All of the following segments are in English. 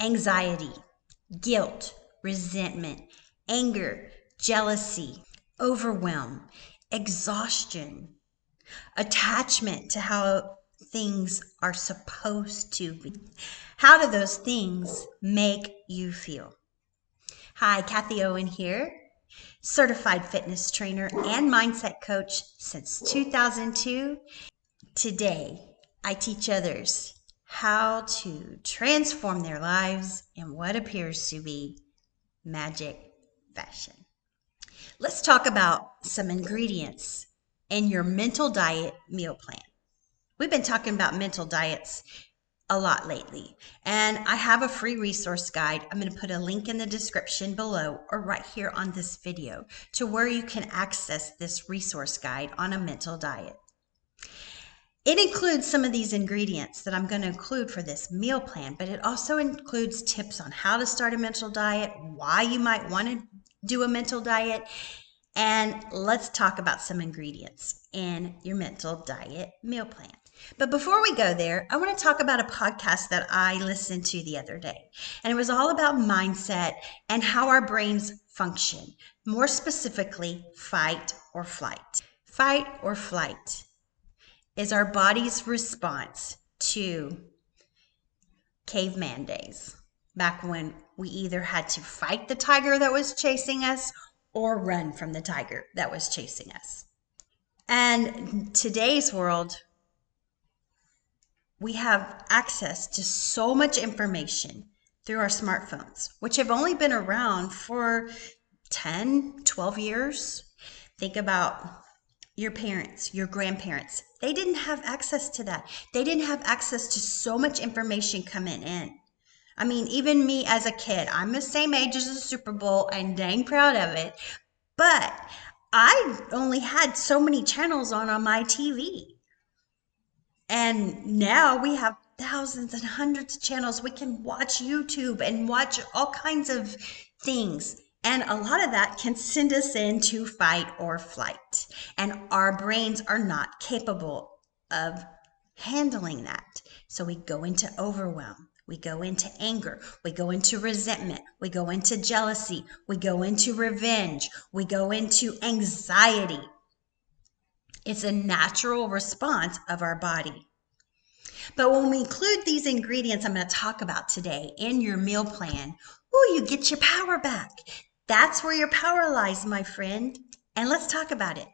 anxiety, guilt, resentment, anger, jealousy, overwhelm, exhaustion, attachment to how things are supposed to be. How do those things make you feel? Hi, Kathy Owen here, certified fitness trainer and mindset coach since 2002. Today, I teach others how to transform their lives in what appears to be magic fashion. Let's talk about some ingredients in your mental diet meal plan. We've been talking about mental diets a lot lately, and I have a free resource guide. I'm going to put a link in the description below or right here on this video to where you can access this resource guide on a mental diet. It includes some of these ingredients that I'm going to include for this meal plan, but it also includes tips on how to start a mental diet, why you might want to do a mental diet, and let's talk about some ingredients in your mental diet meal plan. But before we go there, I want to talk about a podcast that I listened to the other day, and it was all about mindset and how our brains function, more specifically, fight or flight. Fight or flight is our body's response to caveman days, back when we either had to fight the tiger that was chasing us or run from the tiger that was chasing us. And in today's world, we have access to so much information through our smartphones, which have only been around for 10, 12 years. Think about your parents, your grandparents. They didn't have access to that. They didn't have access to so much information coming in. I mean, even me as a kid, I'm the same age as the Super Bowl and dang proud of it. But I only had so many channels on my TV. And now we have thousands and hundreds of channels. We can watch YouTube and watch all kinds of things. And a lot of that can send us into fight or flight. And our brains are not capable of handling that. So we go into overwhelm. We go into anger. We go into resentment. We go into jealousy. We go into revenge. We go into anxiety. It's a natural response of our body. But when we include these ingredients I'm going to talk about today in your meal plan, you get your power back. That's where your power lies, my friend. And let's talk about it.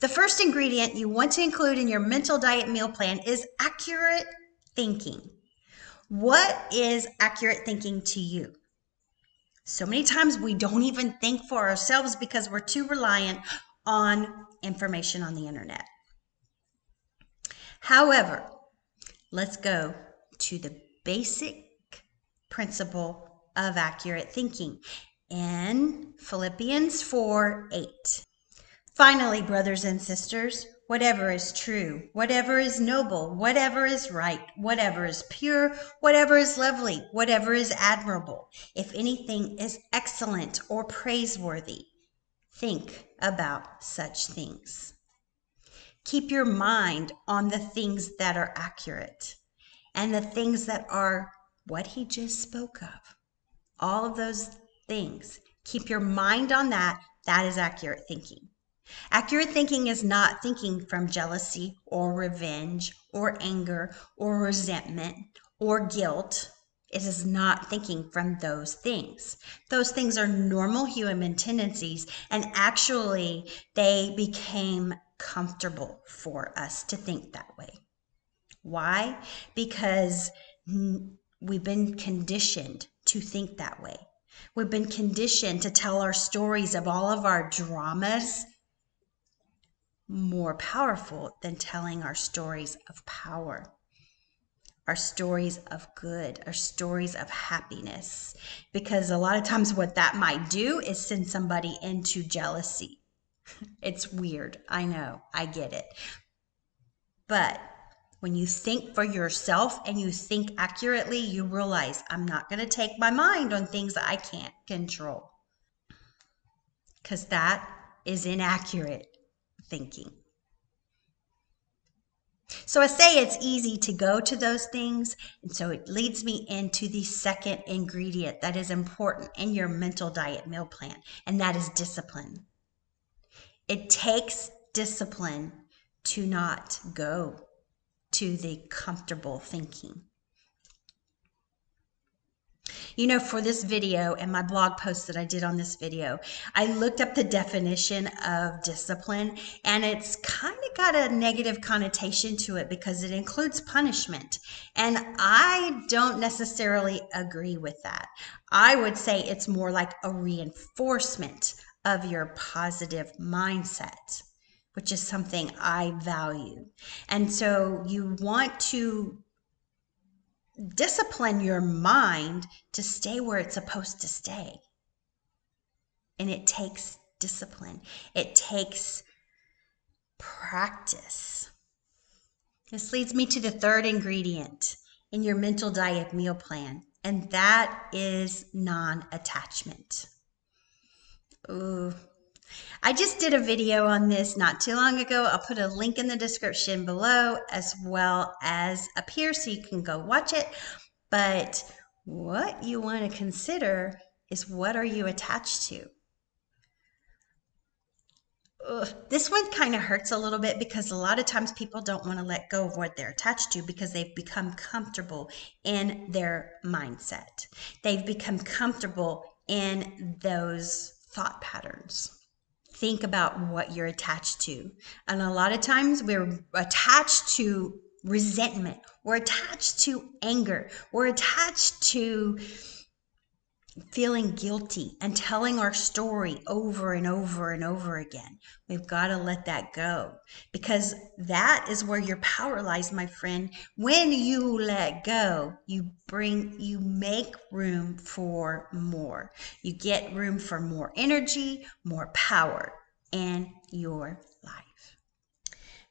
The first ingredient you want to include in your mental diet meal plan is accurate thinking. What is accurate thinking to you? So many times we don't even think for ourselves because we're too reliant on information on the internet. However, let's go to the basic principle of accurate thinking in Philippians 4:8. Finally, brothers and sisters, whatever is true, whatever is noble, whatever is right, whatever is pure, whatever is lovely, whatever is admirable, if anything is excellent or praiseworthy, think about such things. Keep your mind on the things that are accurate and the things that are what he just spoke of. All of those things. Keep your mind on that. That is accurate thinking. Accurate thinking is not thinking from jealousy or revenge or anger or resentment or guilt. It is not thinking from those things. Those things are normal human tendencies, and actually they became comfortable for us to think that way. Why? Because we've been conditioned to think that way. We've been conditioned to tell our stories of all of our dramas more powerful than telling our stories of power, our stories of good, our stories of happiness. Because a lot of times what that might do is send somebody into jealousy. It's weird. I know. I get it. But when you think for yourself and you think accurately, you realize I'm not going to take my mind on things that I can't control. Because that is inaccurate thinking. So I say it's easy to go to those things. And so it leads me into the second ingredient that is important in your mental diet meal plan, and that is discipline. It takes discipline to not go to the comfortable thinking. You know, for this video and my blog post that I did on this video, I looked up the definition of discipline, and it's kind of got a negative connotation to it because it includes punishment. And I don't necessarily agree with that. I would say it's more like a reinforcement of your positive mindset, which is something I value. And so you want to discipline your mind to stay where it's supposed to stay. And it takes discipline, it takes practice. This leads me to the third ingredient in your mental diet meal plan, and that is non-attachment. Ooh. I just did a video on this not too long ago. I'll put a link in the description below as well as up here so you can go watch it. But what you want to consider is, what are you attached to? This one kind of hurts a little bit because a lot of times people don't want to let go of what they're attached to because they've become comfortable in their mindset. They've become comfortable in those thought patterns. Think about what you're attached to. And a lot of times we're attached to resentment. We're attached to anger. We're attached to feeling guilty and telling our story over and over and over again. We've got to let that go, because that is where your power lies, my friend. When you let go, you make room for more. You get room for more energy, more power in your life.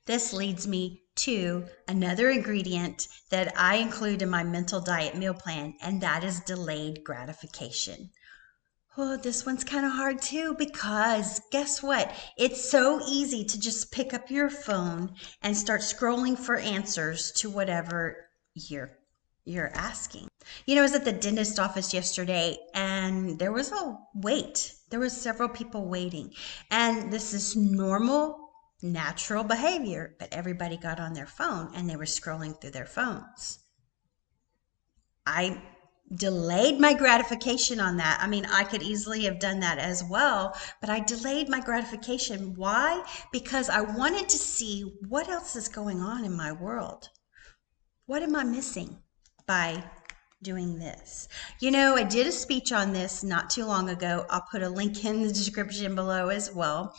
This leads me to another ingredient that I include in my mental diet meal plan, and that is delayed gratification. Oh, this one's kind of hard too, because guess what? It's so easy to just pick up your phone and start scrolling for answers to whatever you're asking. You know, I was at the dentist office yesterday and there was a wait. There was several people waiting. And this is normal, natural behavior, but everybody got on their phone and they were scrolling through their phones. I delayed my gratification on that. I mean, I could easily have done that as well, but I delayed my gratification. Why? Because I wanted to see what else is going on in my world. What am I missing by doing this? You know, I did a speech on this not too long ago. I'll put a link in the description below as well.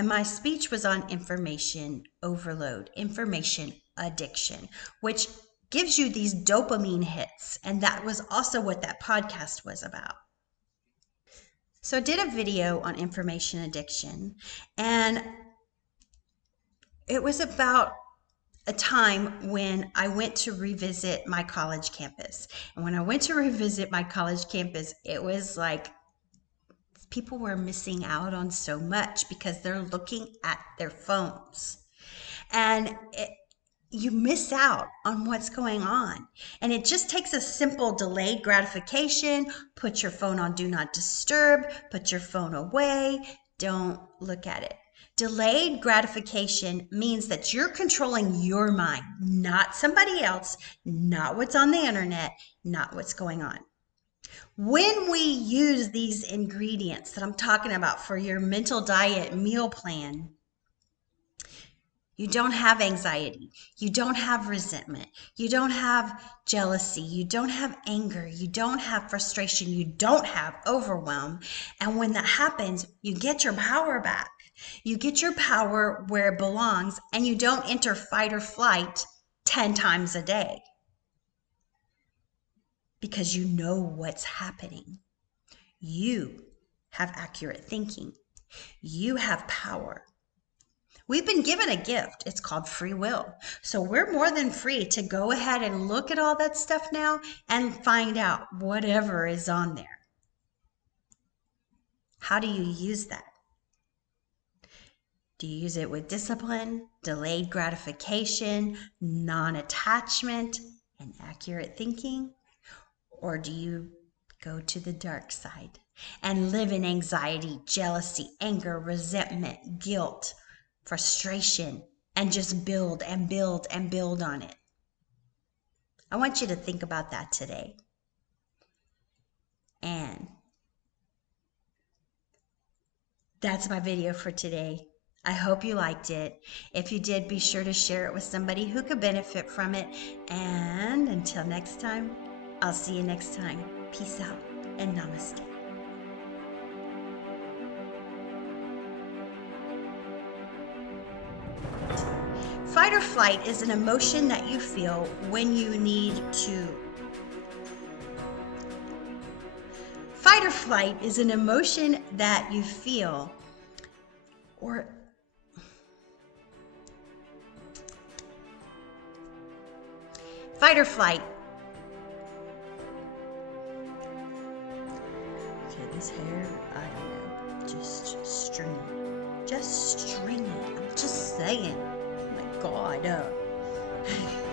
And my speech was on information overload, information addiction, which gives you these dopamine hits. And that was also what that podcast was about. So I did a video on information addiction, and it was about a time when I went to revisit my college campus. And when I went to revisit my college campus, it was like people were missing out on so much because they're looking at their phones. And you miss out on what's going on. And it just takes a simple delayed gratification. Put your phone on do not disturb, put your phone away, don't look at it. Delayed gratification means that you're controlling your mind, not somebody else, not what's on the internet, not what's going on. When we use these ingredients that I'm talking about for your mental diet meal plan, you don't have anxiety. You don't have resentment. You don't have jealousy. You don't have anger. You don't have frustration. You don't have overwhelm. And when that happens, you get your power back. You get your power where it belongs, and you don't enter fight or flight 10 times a day because you know what's happening. You have accurate thinking. You have power. We've been given a gift. It's called free will. So we're more than free to go ahead and look at all that stuff now and find out whatever is on there. How do you use that? Do you use it with discipline, delayed gratification, non-attachment, and accurate thinking? Or do you go to the dark side and live in anxiety, jealousy, anger, resentment, guilt, frustration, and just build and build and build on it? I want you to think about that today. And that's my video for today. I hope you liked it. If you did, be sure to share it with somebody who could benefit from it. And until next time, I'll see you next time. Peace out and namaste. Fight or flight is an emotion that you feel when you need to. Fight or flight is an emotion that you feel or fight or flight. Okay, this hair, I don't know, just string it. Just string it. I'm just saying. Oh my God.